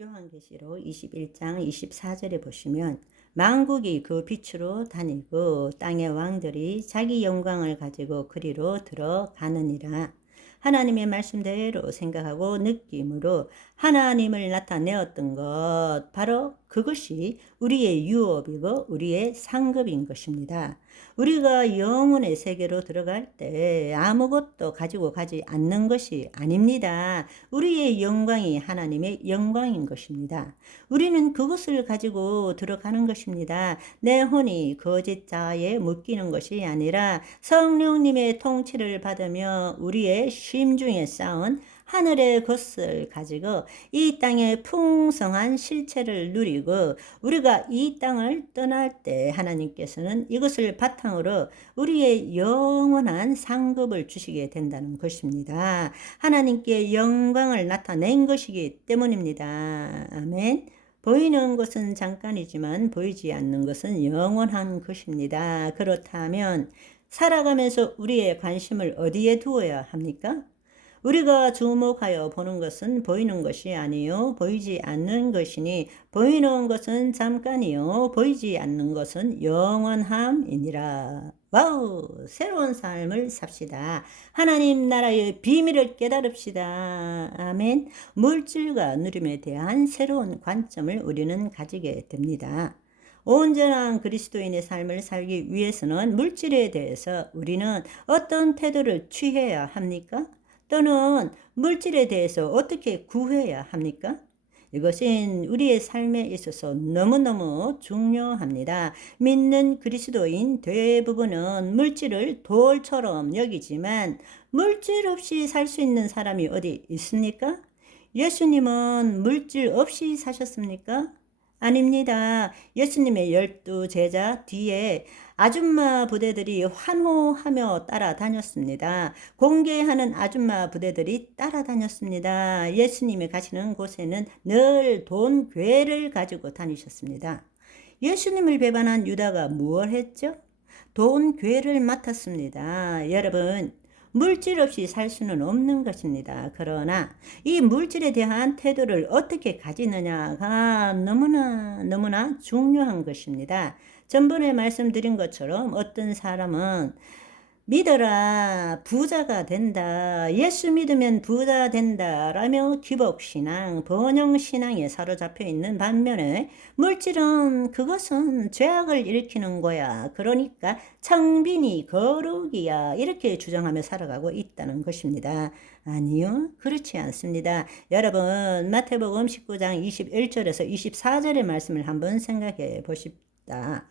요한계시록 21장 24절에 보시면 만국이 그 빛으로 다니고 땅의 왕들이 자기 영광을 가지고 그리로 들어가느니라. 하나님의 말씀대로 생각하고 느낌으로 하나님을 나타내었던 것, 바로 그것이 우리의 유업이고 우리의 상급인 것입니다. 우리가 영혼의 세계로 들어갈 때 아무것도 가지고 가지 않는 것이 아닙니다. 우리의 영광이 하나님의 영광인 것입니다. 우리는 그것을 가지고 들어가는 것입니다. 내 혼이 거짓 자에 묶이는 것이 아니라 성령님의 통치를 받으며 우리의 심중에 쌓은 하늘의 것을 가지고 이 땅의 풍성한 실체를 누리고, 우리가 이 땅을 떠날 때 하나님께서는 이것을 바탕으로 우리의 영원한 상급을 주시게 된다는 것입니다. 하나님께 영광을 나타낸 것이기 때문입니다. 아멘. 보이는 것은 잠깐이지만 보이지 않는 것은 영원한 것입니다. 그렇다면 살아가면서 우리의 관심을 어디에 두어야 합니까? 우리가 주목하여 보는 것은 보이는 것이 아니요 보이지 않는 것이니, 보이는 것은 잠깐이요 보이지 않는 것은 영원함이니라. 와우! 새로운 삶을 삽시다. 하나님 나라의 비밀을 깨달읍시다. 아멘. 물질과 누림에 대한 새로운 관점을 우리는 가지게 됩니다. 온전한 그리스도인의 삶을 살기 위해서는 물질에 대해서 우리는 어떤 태도를 취해야 합니까? 또는 물질에 대해서 어떻게 구해야 합니까? 이것은 우리의 삶에 있어서 너무너무 중요합니다. 믿는 그리스도인 대부분은 물질을 돌처럼 여기지만 물질 없이 살 수 있는 사람이 어디 있습니까? 예수님은 물질 없이 사셨습니까? 아닙니다. 예수님의 12제자 뒤에 아줌마 부대들이 환호하며 따라다녔습니다. 공개하는 아줌마 부대들이 따라다녔습니다. 예수님이 가시는 곳에는 늘 돈 괴를 가지고 다니셨습니다. 예수님을 배반한 유다가 무엇 했죠? 돈 괴를 맡았습니다. 여러분, 물질 없이 살 수는 없는 것입니다. 그러나 이 물질에 대한 태도를 어떻게 가지느냐가 너무나 중요한 것입니다. 전번에 말씀드린 것처럼 어떤 사람은 믿어라 부자가 된다, 예수 믿으면 부자 된다 라며 기복신앙, 번영신앙에 사로잡혀 있는 반면에 물질은 그것은 죄악을 일으키는 거야, 그러니까 청빈이 거룩이야, 이렇게 주장하며 살아가고 있다는 것입니다. 아니요, 그렇지 않습니다. 여러분, 마태복음 19장 21절에서 24절의 말씀을 한번 생각해 보십시다.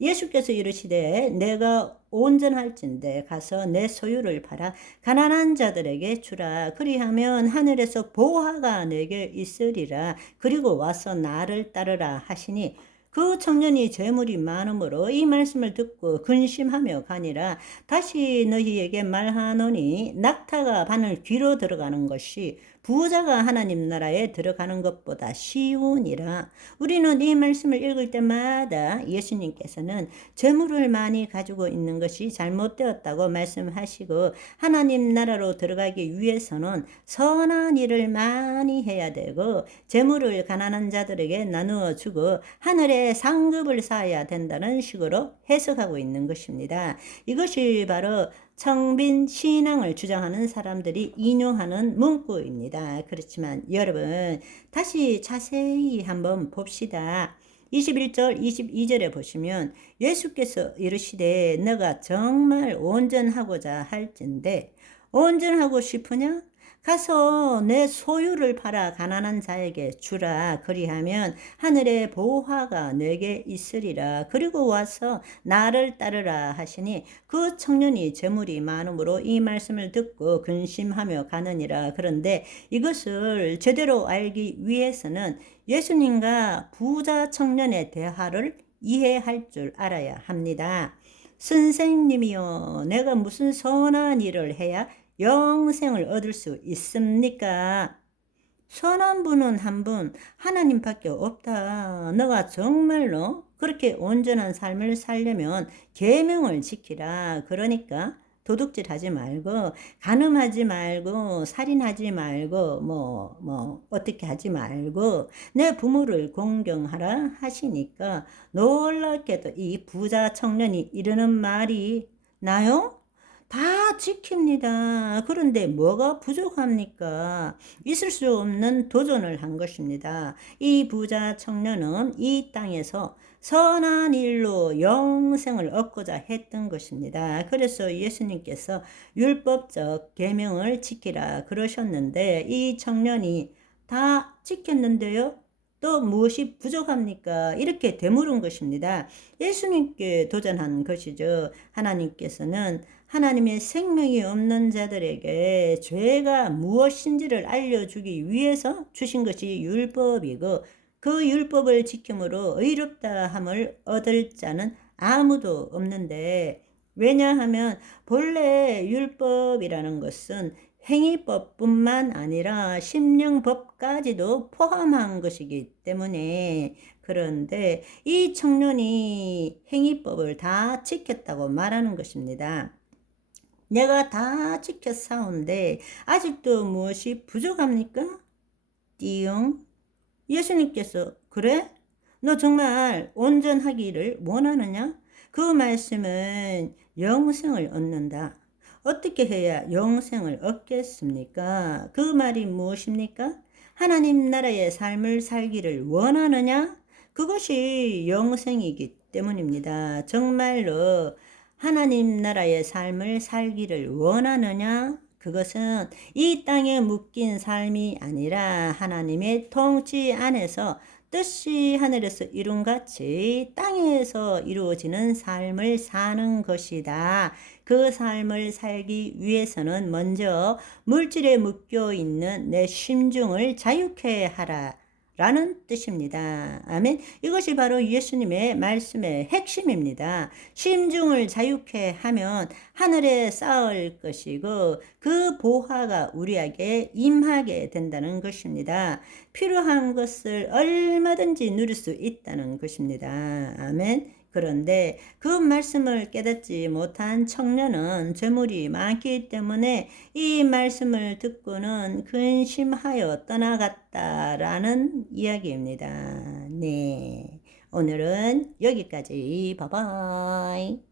예수께서 이르시되 내가 온전할진대 가서 내 소유를 팔아 가난한 자들에게 주라. 그리하면 하늘에서 보화가 내게 있으리라. 그리고 와서 나를 따르라 하시니, 그 청년이 재물이 많으므로 이 말씀을 듣고 근심하며 가니라. 다시 너희에게 말하노니 낙타가 바늘 귀로 들어가는 것이 부자가 하나님 나라에 들어가는 것보다 쉬우니라. 우리는 이 말씀을 읽을 때마다 예수님께서는 재물을 많이 가지고 있는 것이 잘못되었다고 말씀하시고, 하나님 나라로 들어가기 위해서는 선한 일을 많이 해야 되고 재물을 가난한 자들에게 나누어 주고 하늘에 상급을 쌓아야 된다는 식으로 해석하고 있는 것입니다. 이것이 바로 청빈 신앙을 주장하는 사람들이 인용하는 문구입니다. 그렇지만 여러분, 다시 자세히 한번 봅시다. 21절 22절에 보시면 예수께서 이르시되 너가 정말 온전하고자 할진대, 온전하고 싶으냐? 가서 내 소유를 팔아 가난한 자에게 주라. 그리하면 하늘의 보화가 내게 있으리라. 그리고 와서 나를 따르라 하시니, 그 청년이 재물이 많으므로 이 말씀을 듣고 근심하며 가느니라. 그런데 이것을 제대로 알기 위해서는 예수님과 부자 청년의 대화를 이해할 줄 알아야 합니다. 선생님이요, 내가 무슨 선한 일을 해야 영생을 얻을 수 있습니까? 선한 분은 한 분, 하나님밖에 없다. 너가 정말로 그렇게 온전한 삶을 살려면 계명을 지키라. 그러니까 도둑질하지 말고 간음하지 말고 살인하지 말고 어떻게 하지 말고 내 부모를 공경하라 하시니까 놀랍게도 이 부자 청년이 이르는 말이 나요? 다 지킵니다. 그런데 뭐가 부족합니까? 있을 수 없는 도전을 한 것입니다. 이 부자 청년은 이 땅에서 선한 일로 영생을 얻고자 했던 것입니다. 그래서 예수님께서 율법적 계명을 지키라 그러셨는데 이 청년이 다 지켰는데요. 또 무엇이 부족합니까? 이렇게 되물은 것입니다. 예수님께 도전한 것이죠. 하나님께서는 하나님의 생명이 없는 자들에게 죄가 무엇인지를 알려주기 위해서 주신 것이 율법이고 그 율법을 지킴으로 의롭다 함을 얻을 자는 아무도 없는데 왜냐하면 본래 율법이라는 것은 행위법뿐만 아니라 심령법까지도 포함한 것이기 때문에 그런데 이 청년이 행위법을 다 지켰다고 말하는 것입니다. 내가 다 지켜 싸운데 아직도 무엇이 부족합니까? 띠용. 예수님께서 그래? 너 정말 온전하기를 원하느냐? 그 말씀은 영생을 얻는다. 어떻게 해야 영생을 얻겠습니까? 그 말이 무엇입니까? 하나님 나라의 삶을 살기를 원하느냐? 그것이 영생이기 때문입니다. 정말로 하나님 나라의 삶을 살기를 원하느냐? 그것은 이 땅에 묶인 삶이 아니라 하나님의 통치 안에서 뜻이 하늘에서 이룬같이 땅에서 이루어지는 삶을 사는 것이다. 그 삶을 살기 위해서는 먼저 물질에 묶여 있는 내 심중을 자유케 하라. 라는 뜻입니다. 아멘. 이것이 바로 예수님의 말씀의 핵심입니다. 심중을 자유케 하면 하늘에 쌓을 것이고 그 보화가 우리에게 임하게 된다는 것입니다. 필요한 것을 얼마든지 누릴 수 있다는 것입니다. 아멘. 그런데 그 말씀을 깨닫지 못한 청년은 재물이 많기 때문에 이 말씀을 듣고는 근심하여 떠나갔다라는 이야기입니다. 네. 오늘은 여기까지. 바이바이.